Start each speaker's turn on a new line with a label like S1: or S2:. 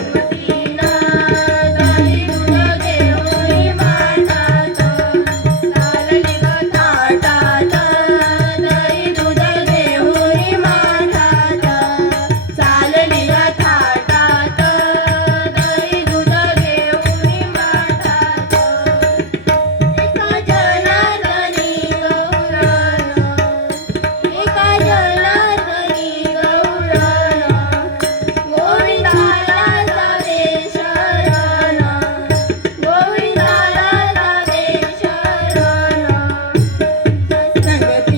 S1: Thank you. Thank you.